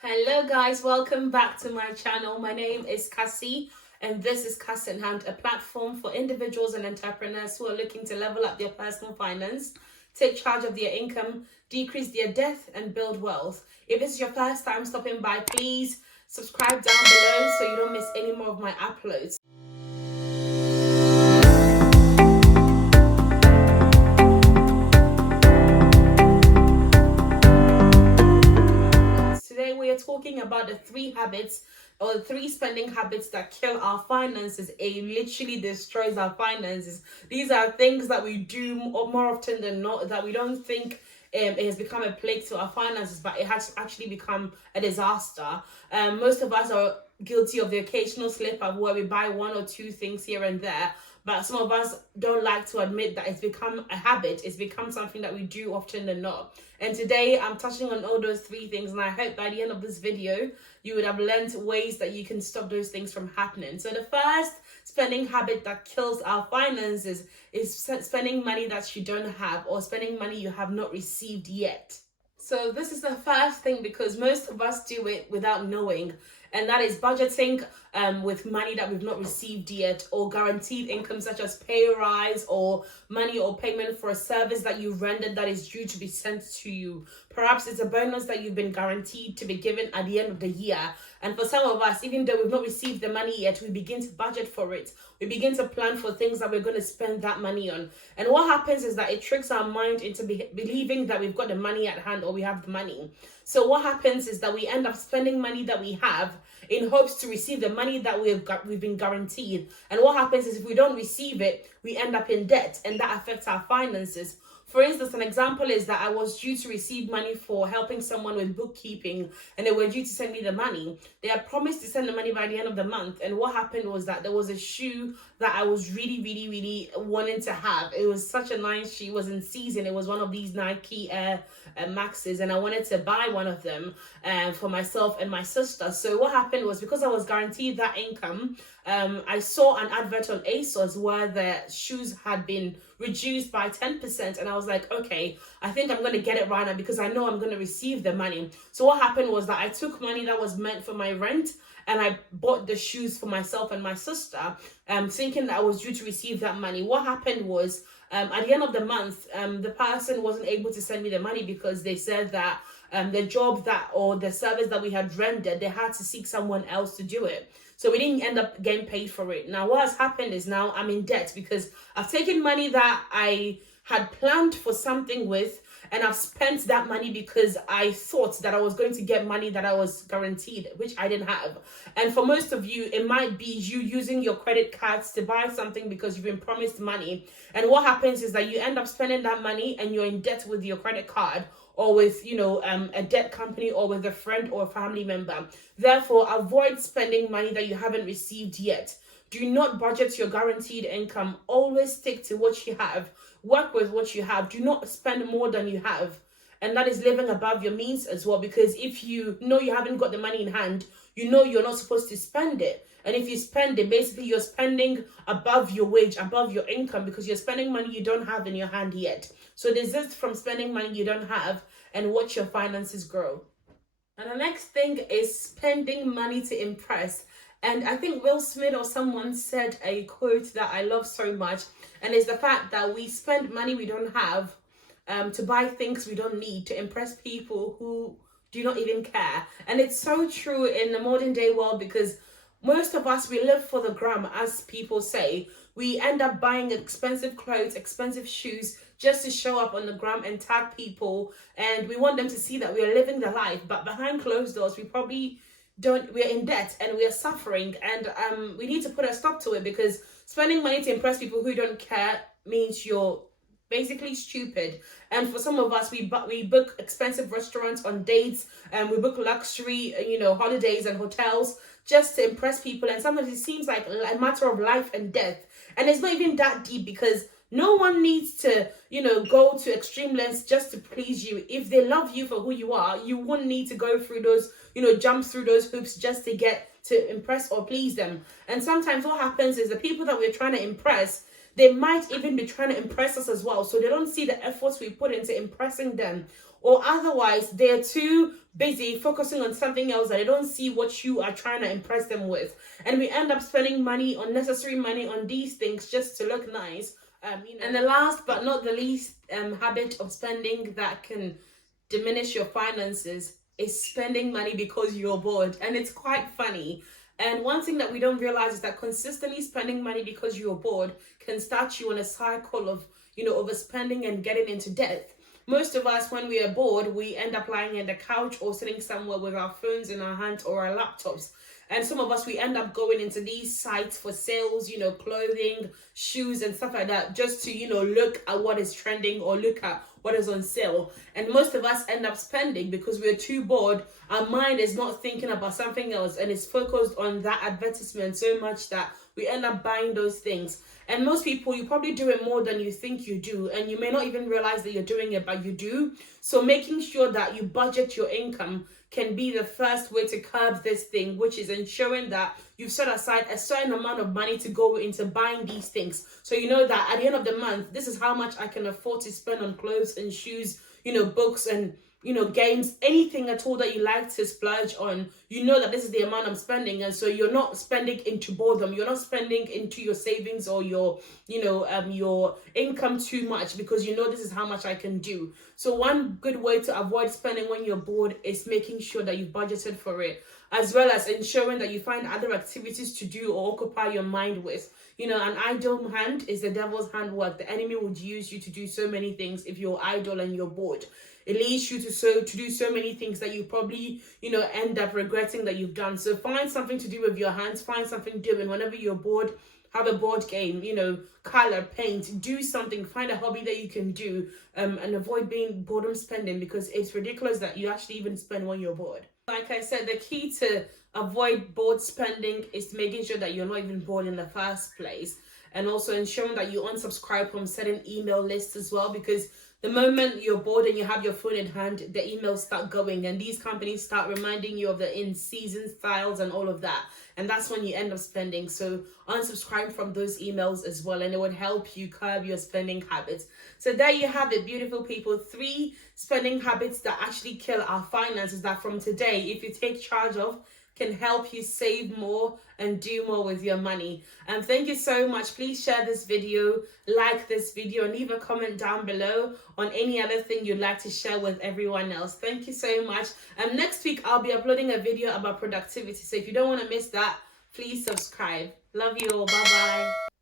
Hello guys, welcome back to my channel. My name is Cassie and this is Cass in Hand, a platform for individuals and entrepreneurs who are looking to level up their personal finance, take charge of their income, decrease their debt and build wealth. If this is your first time stopping by, please subscribe down below so you don't miss any more of my uploads. Today we are talking about the three habits or the three spending habits that kill our finances. It literally destroys our finances. These are things that we do more often than not, that we don't think it has become a plague to our finances, but it has actually become a disaster. Most of us are guilty of the occasional slip up where we buy one or two things here and there, but some of us don't like to admit that it's become a habit. It's become something that we do often than not. And today I'm touching on all those three things, and I hope by the end of this video you would have learned ways that you can stop those things from happening. So the first spending habit that kills our finances is spending money that you don't have, or spending money you have not received yet. So this is the first thing, because most of us do it without knowing, and that is budgeting with money that we've not received yet, or guaranteed income such as pay rise or money or payment for a service that you rendered that is due to be sent to you. Perhaps it's a bonus that you've been guaranteed to be given at the end of the year. And for some of us, even though we've not received the money yet, we begin to budget for it. We begin to plan for things that we're going to spend that money on. And what happens is that it tricks our mind into believing that we've got the money at hand, or we have the money. So what happens is that we end up spending money that we have in hopes to receive the money that we've been guaranteed. And what happens is if we don't receive it, we end up in debt, and that affects our finances. For instance, an example is that I was due to receive money for helping someone with bookkeeping, and they were due to send me the money. They had promised to send the money by the end of the month, and what happened was that there was a shoe that I was really wanting to have. It was such a nice shoe. It was in season. It was one of these Nike Air Maxes, and I wanted to buy one of them for myself and my sister. So what happened was, because I was guaranteed that income, I saw an advert on ASOS where the shoes had been reduced by 10%, and I was like, okay, I think I'm going to get it right now because I know I'm going to receive the money. So what happened was that I took money that was meant for my rent and I bought the shoes for myself and my sister, thinking that I was due to receive that money. What happened was, at the end of the month, the person wasn't able to send me the money because they said that the job that, or the service that we had rendered, they had to seek someone else to do it. So we didn't end up getting paid for it. Now what has happened is now I'm in debt because I've taken money that I had planned for something with, and I've spent that money because I thought that I was going to get money that I was guaranteed, which I didn't have. And for most of you, it might be you using your credit cards to buy something because you've been promised money. And what happens is that you end up spending that money and you're in debt with your credit card, or with, a debt company, or with a friend or a family member. Therefore, avoid spending money that you haven't received yet. Do not budget your guaranteed income. Always stick to what you have. Work with what you have. Do not spend more than you have. And that is living above your means as well, because if you know you haven't got the money in hand, you know you're not supposed to spend it. And if you spend it, basically you're spending above your wage, above your income, because you're spending money you don't have in your hand yet. So desist from spending money you don't have and watch your finances grow. And the next thing is spending money to impress. And I think Will Smith or someone said a quote that I love so much, and it's the fact that we spend money we don't have to buy things we don't need, to impress people who do not even care. And it's so true in the modern day world, because most of us, we live for the gram, as people say. We end up buying expensive clothes, expensive shoes, just to show up on the gram and tag people, and we want them to see that we are living the life. But behind closed doors, we probably don't. We're in debt and we are suffering, and we need to put a stop to it, because spending money to impress people who don't care means you're basically stupid. And for some of us, we book expensive restaurants on dates, and we book luxury, holidays and hotels just to impress people. And sometimes it seems like a matter of life and death, and it's not even that deep, because no one needs to, go to extreme lengths just to please you. If they love you for who you are, you wouldn't need to go through those, jump through those hoops just to get to impress or please them. And sometimes what happens is the people that we're trying to impress, they might even be trying to impress us as well. So they don't see the efforts we put into impressing them. or otherwise they're too busy focusing on something else that they don't see what you are trying to impress them with. And we end up spending money, unnecessary money, on these things just to look nice. And the last but not the least habit of spending that can diminish your finances is spending money because you're bored. And it's quite funny. And one thing that we don't realize is that consistently spending money because you're bored can start you on a cycle of, overspending and getting into debt. Most of us, when we are bored, we end up lying on the couch or sitting somewhere with our phones in our hands or our laptops. And some of us, we end up going into these sites for sales, clothing, shoes and stuff like that, just to, look at what is trending or look at what is on sale. And most of us end up spending because we're too bored. Our mind is not thinking about something else and is focused on that advertisement so much that we end up buying those things. And most people, you probably do it more than you think you do, and you may not even realize that you're doing it, but you do. So making sure that you budget your income can be the first way to curb this thing, which is ensuring that you've set aside a certain amount of money to go into buying these things. So you know that at the end of the month, this is how much I can afford to spend on clothes and shoes, books and games, anything at all that you like to splurge on. You know that this is the amount I'm spending, and so you're not spending into boredom. You're not spending into your savings or your income too much, because this is how much I can do. So one good way to avoid spending when you're bored is making sure that you've budgeted for it, as well as ensuring that you find other activities to do or occupy your mind with. An idle hand is the devil's handwork. The enemy would use you to do so many things if you're idle and you're bored. It leads you to do so many things that you probably, end up regretting that you've done. So find something to do with your hands, find something to do, and whenever you're bored, have a board game, color, paint, do something, find a hobby that you can do, and avoid being boredom spending, because it's ridiculous that you actually even spend when you're bored. Like I said, the key to avoid bored spending is making sure that you're not even bored in the first place, and also ensuring that you unsubscribe from certain email lists as well, because the moment you're bored and you have your phone in hand, the emails start going and these companies start reminding you of the in-season styles and all of that. And that's when you end up spending. So unsubscribe from those emails as well, and it would help you curb your spending habits. So there you have it, beautiful people. 3 spending habits that actually kill our finances, that from today, if you take charge of, can help you save more and do more with your money. And thank you so much. Please share this video, like this video, and leave a comment down below on any other thing you'd like to share with everyone else. Thank you so much. Next week, I'll be uploading a video about productivity. So if you don't want to miss that, please subscribe. Love you all. Bye-bye.